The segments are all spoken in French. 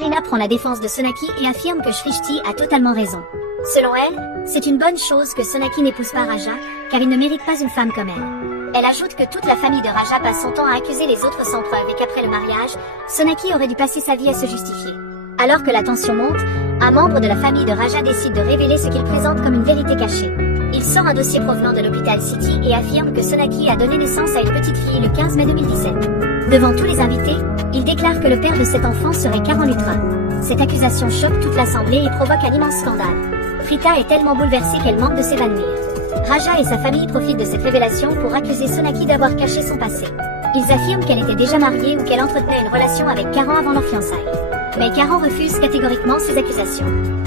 Karina prend la défense de Sonaki et affirme que Shrishti a totalement raison. Selon elle, c'est une bonne chose que Sonaki n'épouse pas Raja, car il ne mérite pas une femme comme elle. Elle ajoute que toute la famille de Raja passe son temps à accuser les autres sans preuve et qu'après le mariage, Sonaki aurait dû passer sa vie à se justifier. Alors que la tension monte, un membre de la famille de Raja décide de révéler ce qu'il présente comme une vérité cachée. Il sort un dossier provenant de l'hôpital City et affirme que Sonaki a donné naissance à une petite fille le 15 mai 2017. Devant tous les invités, il déclare que le père de cet enfant serait Karan Luthra. Cette accusation choque toute l'assemblée et provoque un immense scandale. Prita est tellement bouleversée qu'elle manque de s'évanouir. Raja et sa famille profitent de cette révélation pour accuser Sonaki d'avoir caché son passé. Ils affirment qu'elle était déjà mariée ou qu'elle entretenait une relation avec Karan avant leur fiançailles. Mais Karan refuse catégoriquement ces accusations.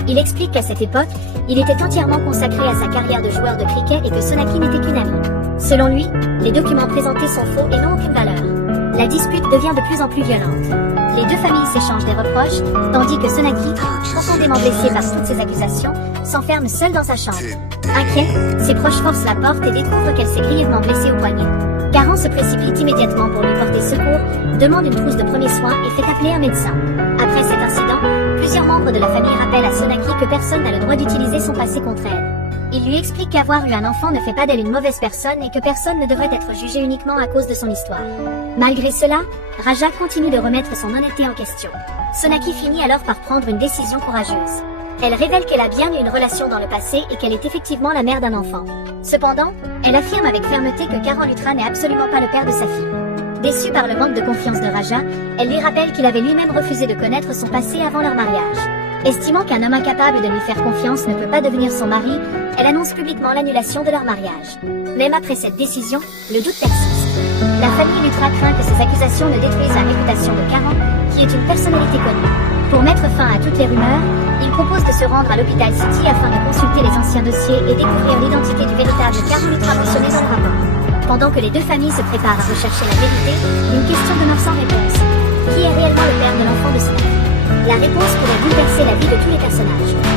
Il explique qu'à cette époque, il était entièrement consacré à sa carrière de joueur de cricket et que Sonaki n'était qu'une amie. Selon lui, les documents présentés sont faux et n'ont aucune valeur. La dispute devient de plus en plus violente. Les deux familles s'échangent des reproches, tandis que Sonaki, profondément blessé par toutes ces accusations, s'enferme seul dans sa chambre. Inquiet, ses proches forcent la porte et découvrent qu'elle s'est grièvement blessée au poignet. Karan se précipite immédiatement pour lui porter secours, demande une trousse de premiers soins et fait appeler un médecin. Après cet incident, plusieurs membres de la famille rappellent à Sonaki que personne n'a le droit d'utiliser son passé contre elle. Il lui explique qu'avoir eu un enfant ne fait pas d'elle une mauvaise personne et que personne ne devrait être jugé uniquement à cause de son histoire. Malgré cela, Raja continue de remettre son honnêteté en question. Sonaki finit alors par prendre une décision courageuse. Elle révèle qu'elle a bien eu une relation dans le passé et qu'elle est effectivement la mère d'un enfant. Cependant, elle affirme avec fermeté que Karan Luthra n'est absolument pas le père de sa fille. Déçue par le manque de confiance de Raja, elle lui rappelle qu'il avait lui-même refusé de connaître son passé avant leur mariage. Estimant qu'un homme incapable de lui faire confiance ne peut pas devenir son mari, elle annonce publiquement l'annulation de leur mariage. Même après cette décision, le doute persiste. La famille Luthra craint que ces accusations ne détruisent la réputation de Karan, qui est une personnalité connue. Pour mettre fin à toutes les rumeurs, il propose de se rendre à l'hôpital City afin de consulter les anciens dossiers et découvrir l'identité du véritable Karan Luthra mentionné dans le rapport. Pendant que les deux familles se préparent à rechercher la vérité, une question demeure sans réponse. Qui est réellement le père de l'enfant de Sonaki? La réponse pourrait bouleverser la vie de tous les personnages.